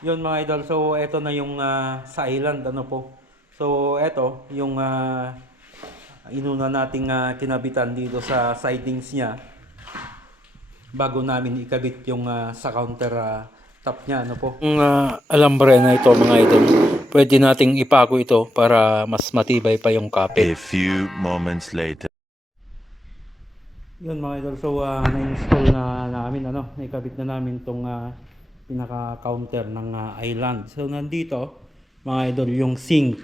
Yun mga idol, so eto na yung ah, sa island, ano po. So eto, yung ah, inuna nating ah, kinabitan dito sa sidings niya bago namin ikabit yung ah, sa counter ah, top niya, ano po. Yung alambre na ito mga idol, pwede nating ipako ito para mas matibay pa yung kapit. A few moments later. Yun mga idol, so ah, na-install na namin, ano, naikabit na namin tong ah, pinaka-counter ng ah, island. So nandito, mga idol, yung sink.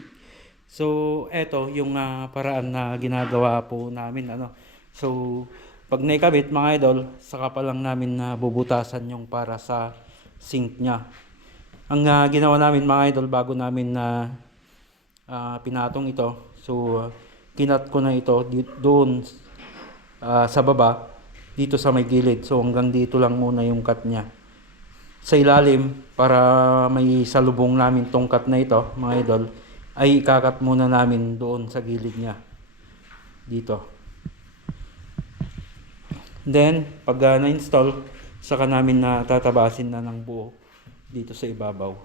So eto yung ah, paraan na ginagawa po namin, ano. So pag naikabit mga idol, saka pa lang namin na bubutasan yung para sa sink niya. Ang ah, ginawa namin mga idol bago namin na ah, pinatong ito, so ah, kinat ko na ito doon ah, sa baba dito sa may gilid. So hanggang dito lang muna yung cut niya. Sa ilalim para may salubong namin tong cut na ito, mga idol, ay ikakat muna namin doon sa gilid niya. Dito. Then, pag ah, na-install, saka namin na tatabasin na ng buo dito sa ibabaw.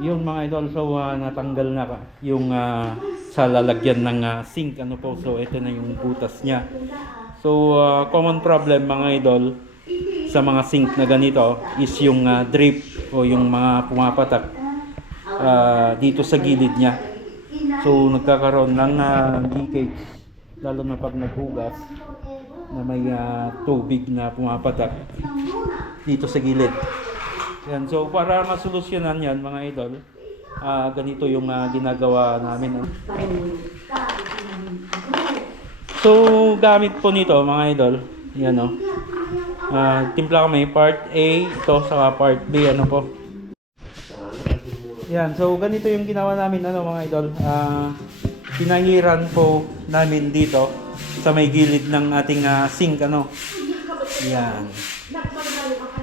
Yun mga idol, so ah, natanggal na yung ah, sa lalagyan ng ah, sink ano po. So ito na yung butas niya. So ah, common problem mga idol sa mga sink na ganito is yung ah, drip o yung mga pumapatak ah, dito sa gilid niya. So nagkakaroon ng ah, leakage lalo na pag naghugas na may ah, tubig na pumapatak dito sa gilid. Yan, so para masolusyonan yan mga idol, ah, ganito yung ah, ginagawa namin. So gamit po nito mga idol, yan o. Ah, timpla kami part A, ito saka part B, ano po. Yan, so ganito yung ginawa namin ano mga idol. Ah, pinahiran po namin dito sa may gilid ng ating ah, sink ano. Yan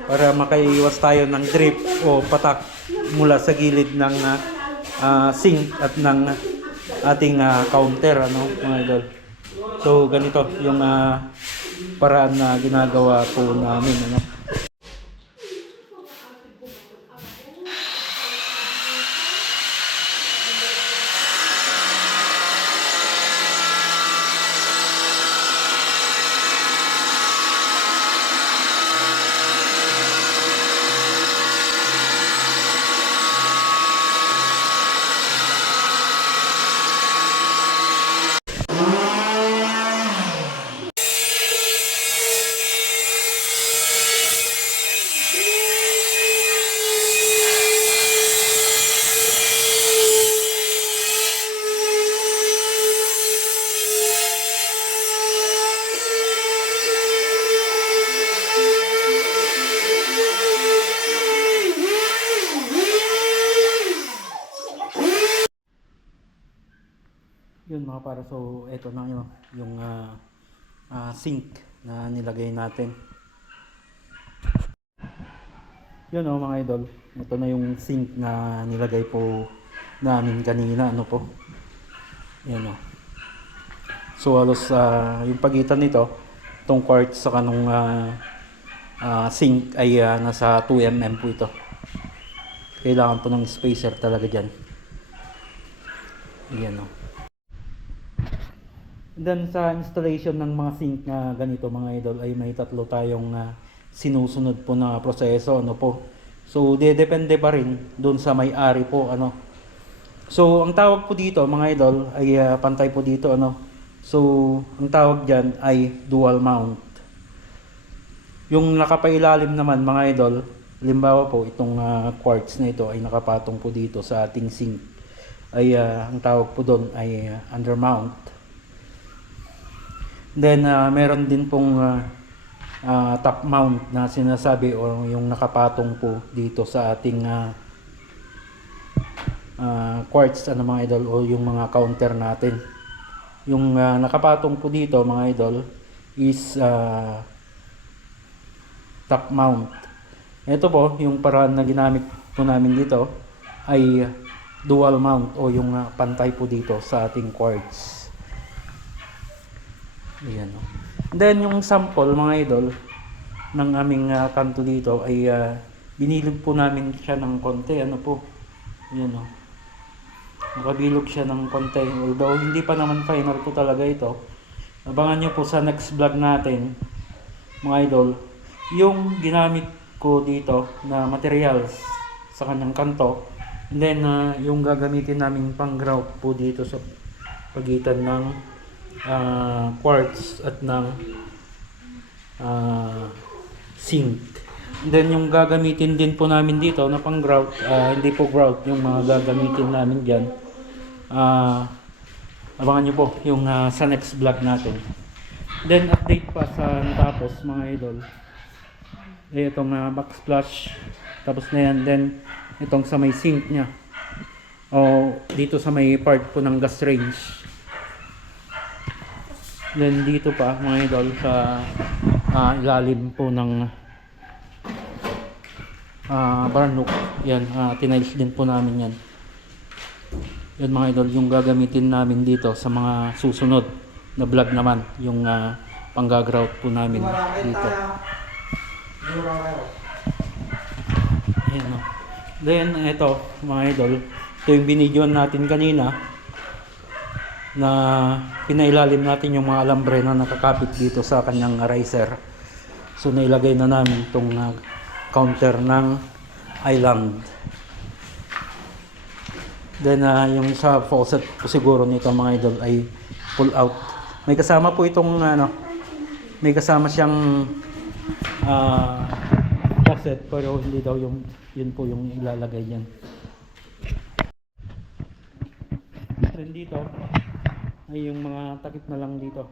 para makaiwas tayo ng drip o patak mula sa gilid ng ah, sink at ng ating ah, counter ano mga idol. So ganito yung ah, paraan na ginagawa po namin ano. Para so eto na yun, yung ah, ah, sink na nilagay natin. Yun oh mga idol, ito na yung sink na nilagay po namin kanina ano po. Yan oh. So halos ah, yung pagitan nito, tong quartz sa kanong ah, ah, sink ay ah, nasa 2 mm po ito. Kailangan po ng spacer talaga dyan. Yan oh. Then sa installation ng mga sink na ganito mga idol ay may tatlo tayong ah, sinusunod po na proseso ano po. So depende pa rin doon sa may-ari po ano. So ang tawag po dito mga idol ay ah, pantay po dito ano. So ang tawag diyan ay dual mount. Yung nakapailalim naman mga idol, limbawa po itong ah, quartz na ito ay nakapatong po dito sa ating sink. Ay ah, ang tawag po doon ay ah, undermount. Then ah, meron din pong ah, ah, top mount na sinasabi o yung nakapatong po dito sa ating ah, ah, quartz ano mga idol o yung mga counter natin. Yung ah, nakapatong po dito mga idol is ah, top mount. Ito po yung paraan na ginamit po namin dito ay dual mount o yung ah, pantay po dito sa ating quartz. Ayan. oh. Then yung sample mga idol ng aming ah, kanto dito ay ah, binilog po namin siya ng konti. Ano po? Ayan o. Nakabilog siya ng konti. Although hindi pa naman final po talaga ito. Abangan nyo po sa next vlog natin mga idol. Yung ginamit ko dito na materials sa kanyang kanto. And then ah, yung gagamitin namin pang grout po dito sa pagitan ng ah, quartz at ng ah, zinc. Then yung gagamitin din po namin dito na pang grout, ah, hindi po grout, yung mga gagamitin namin dyan. Ah, abangan nyo po yung ah, sa next vlog natin. Then update pa sa natapos mga idol. Eh, itong uh, backsplash. Tapos na yan. Then itong sa may sink niya. O dito sa may part po ng gas range. Then dito pa mga idol sa ah, ilalim po ng ah barnuk. Yan, uh, tiniles din po namin yan. Yan mga idol, yung gagamitin namin dito sa mga susunod na vlog naman, yung uh, panggagrout po namin dito. Ayan o. Then, ito, mga idol, ito yung binidyoan natin kanina na pinailalim natin yung mga alambre na nakakapit dito sa kanyang riser. So, nailagay na namin itong uh, counter ng island. Then, uh, yung sa faucet po siguro nito mga idol ay pull out. May kasama po itong ano, may kasama siyang ah faucet pero hindi daw yung yun po yung ilalagay niyan. Then dito ay yung mga takip na lang dito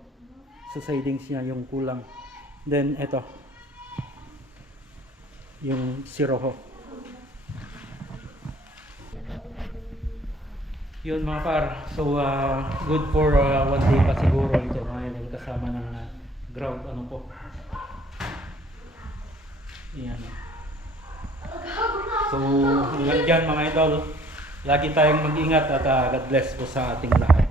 sa sidings niya yung kulang. Then eto yung siroho. Yun mga par. So uh, good for uh, one day pa siguro ito mga idol kasama ng uh, ground ano po. Yan. So hanggang dyan mga idol. Lagi tayong mag-ingat at uh, God bless po sa ating lahat.